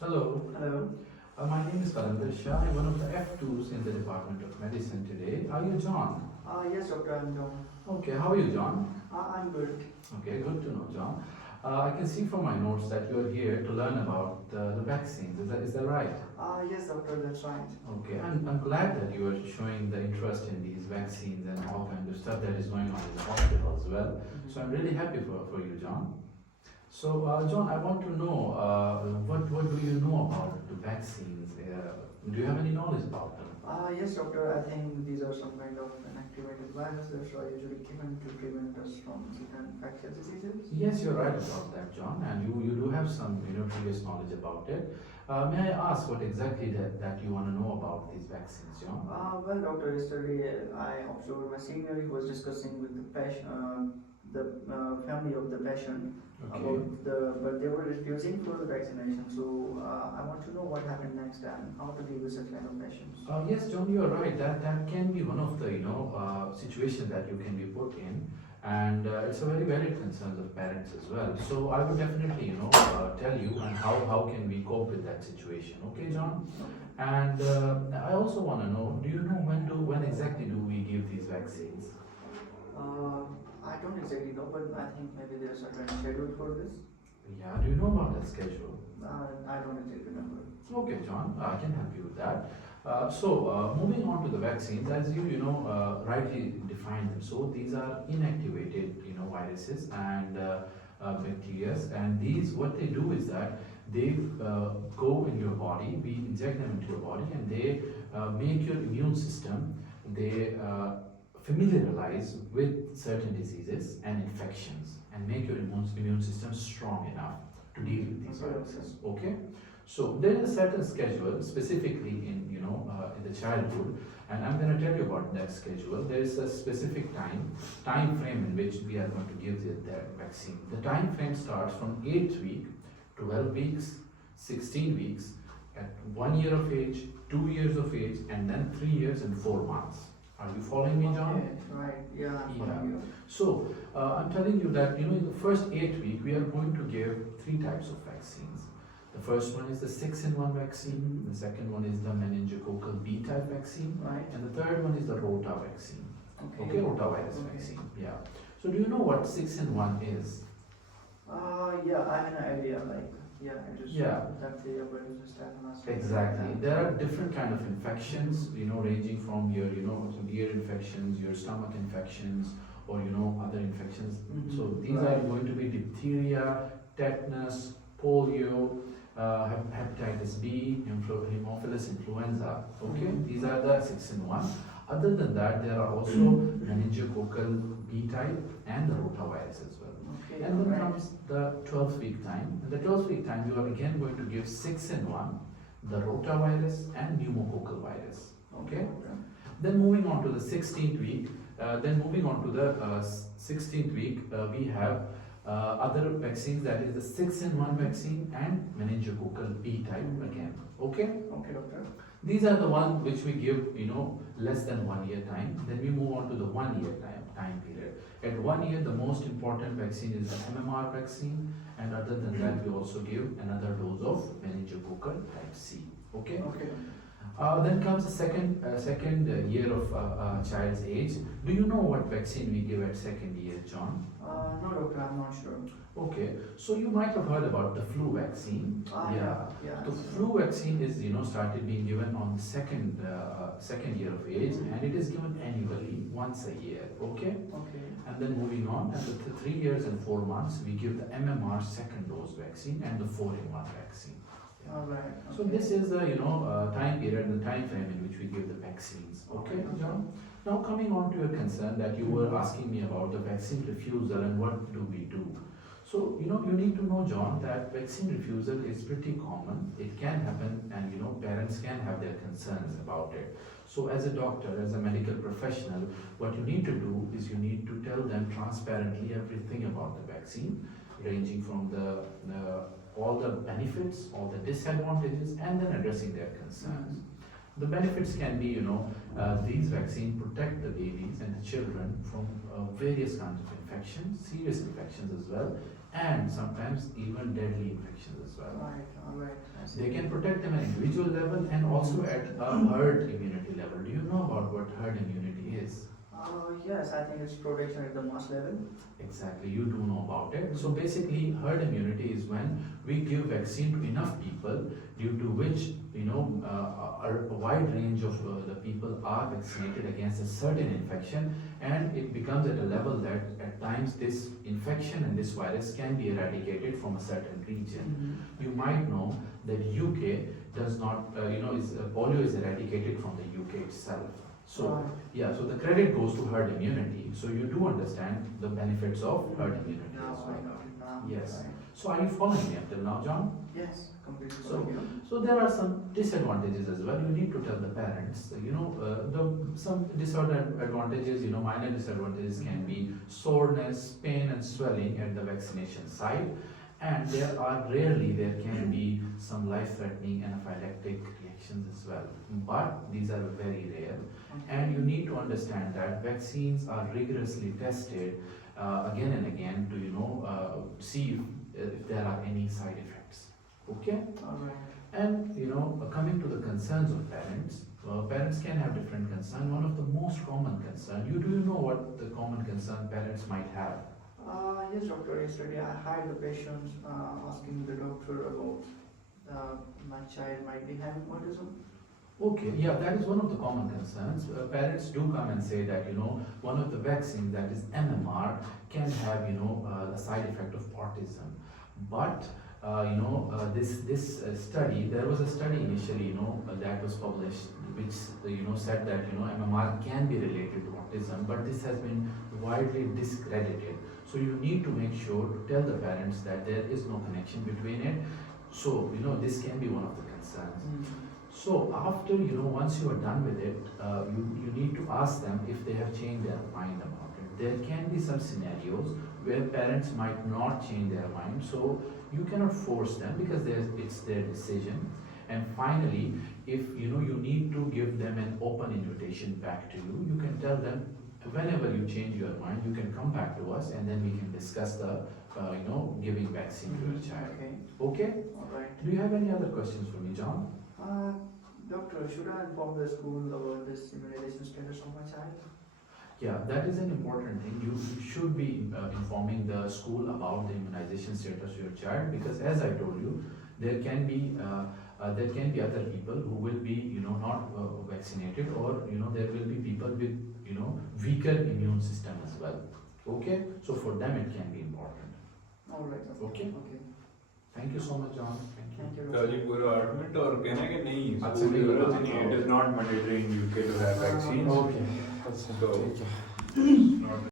Hello, Hello. my name is Kalandar Shah. I'm one of the F2s in the Department of Medicine today. Are you John? Yes, doctor, I'm John. Okay, how are you, John? I'm good. Okay, good to know, John. I can see from my notes that you're here to learn about the vaccines. Is that right? Yes, doctor, that's right. Okay, I'm glad that you are showing the interest in these vaccines and all kind of stuff that is going on in the hospital as well. So I'm really happy for you, John. So, John, I want to know what do you know about the vaccines? Do you have any knowledge about them? Yes, doctor, I think these are some kind of inactivated viruses that are usually given to prevent us from certain infectious diseases. Yes, you're right about that, John, and you do have some previous knowledge about it. May I ask what exactly that you want to know about these vaccines, John? Well, doctor, yesterday I observed my senior. He was discussing with the patient, the family of the patient Okay. but they were refusing for the vaccination. So I want to know what happened next and how to deal with such kind of patients. Yes, John, you are right. That can be one of the situations that you can be put in, and it's a very valid concerns of parents as well. So I would definitely tell you and how can we cope with that situation. Okay, John. And I also want to know, do you know when exactly do we give these vaccines? I don't exactly know, but I think maybe there's a certain schedule for this. Yeah, do you know about that schedule? I don't exactly remember. Okay, John, I can help you with that. Moving on to the vaccines, as you rightly defined them, so these are inactivated viruses and bacteria, and these what they do is that they go in your body, we inject them into your body, and they make your immune system, they familiarize with certain diseases and infections and make your immune system strong enough to deal with these viruses. Okay, so there is a certain schedule specifically in in the childhood, and I'm going to tell you about that schedule. There is a specific time frame in which we are going to give the vaccine. The time frame starts from 8th week, 12 weeks, 16 weeks, at 1 year of age, 2 years of age, and then 3 years and 4 months. Are you following me, John? Okay, right. Yeah, I'm following you. So, I'm telling you that, in the first 8 week, we are going to give 3 types of vaccines. The first one is the 6-in-1 vaccine, the second one is the meningococcal B type vaccine, Right. and the third one is the rota vaccine. Okay, rotavirus Okay. vaccine, yeah. So, do you know what 6-in-1 is? Yeah, I have an idea. It is Yeah. bacteria, but it's just tetanus. Exactly. There are different kind of infections, ranging from your, some ear infections, your stomach infections, or other infections. Mhm. So these Right. are going to be diphtheria, tetanus, polio, hepatitis B, Haemophilus influenza. Okay, Mhm. these are the 6-in-1. Other than that, there are also meningococcal B type and the rotavirus as well. Okay, And then right. comes the 12th week time. In the 12th week time, you are again going to give 6-in-1, the rotavirus and pneumococcal virus. Okay? Then moving on to the 16th week, we have other vaccines, that is the 6-in-1 vaccine and meningococcal B type again. Okay? Okay, doctor. These are the ones which we give, less than 1 year time. Then we move on to the 1 year time period. At 1 year, the most important vaccine is the MMR vaccine, and other than that, we also give another dose of meningococcal type C. Okay. Okay. Then comes the second year of child's age. Do you know what vaccine we give at second year, John? No, doctor, I'm not sure. Okay, so you might have heard about the flu vaccine. Yeah. The flu vaccine is started being given on the second year of age, and it is given annually once a year. Okay, Okay. and then moving on, at the 3 years and 4 months, we give the MMR second dose vaccine and the 4-in-1 vaccine. All right. So this is the time period and the time frame in which we give the vaccines. Okay, John. Now coming on to your concern that you were asking me about the vaccine refusal and what do we do. So you need to know, John, that vaccine refusal is pretty common. It can happen, and parents can have their concerns about it. So as a doctor, as a medical professional, what you need to do is you need to tell them transparently everything about the vaccine, ranging from all the benefits, all the disadvantages, and then addressing their concerns. The benefits can be, these vaccines protect the babies and the children from various kinds of infections, serious infections as well, and sometimes even deadly infections as well. Alright, I see. They can protect them at individual level and also at a herd immunity level. Do you know about what herd immunity is? Yes, I think it's protection at the mass level. Exactly, you do know about it. So basically, herd immunity is when we give vaccine to enough people, due to which a wide range of the people are vaccinated against a certain infection, and it becomes at a level that at times this infection and this virus can be eradicated from a certain region. You might know that UK does not, polio is eradicated from the UK itself. So yeah, so the credit goes to herd immunity. So you do understand the benefits of herd immunity Now as I well. got it now. Yes. Right. So are you following me up till now, John? Yes, completely. So- following you. So there are some disadvantages as well. You need to tell the parents. Some disadvantages, minor disadvantages can be soreness, pain, and swelling at the vaccination site. And there can be some life-threatening anaphylactic reactions as well. But these are very rare. And you need to understand that vaccines are rigorously tested again and again to see if there are any side effects. Okay? Alright. And coming to the concerns of parents, parents can have different concerns. One of the most common concern, do you know what the common concern parents might have? Yes, doctor. Yesterday I had the patients asking the doctor about my child might be having autism. Okay, yeah, that is one of the common concerns. Parents do come and say that one of the vaccines, that is MMR, can have a side effect of autism. But this study, there was a study initially that was published which said that MMR can be related to autism, but this has been widely discredited. So you need to make sure to tell the parents that there is no connection between it. So this can be one of the concerns. So after once you are done with it, you need to ask them if they have changed their mind about it. There can be some scenarios where parents might not change their mind, so you cannot force them because it's their decision. And finally, if you need to give them an open invitation back to you, you can tell them whenever you change your mind, you can come back to us and then we can discuss the giving vaccine to your child. Okay? Alright. Do you have any other questions for me, John? Doctor, should I inform the school about this immunization status of my child? Yeah, that is an important thing. You should be informing the school about the immunization status of your child, because as I told you, there can be other people who will be not vaccinated, or there will be people with weaker immune system as well. Okay, so for them it can be important. Alright. Okay. Thank you so much, John. Thank you. Thank you. तो जी पूरा argument और कहना है कि नहीं अच्छा, school की नहीं, जरूरत ही नहीं है, it is not mandatory in UK to have vaccine Okay. तो ठीक है. not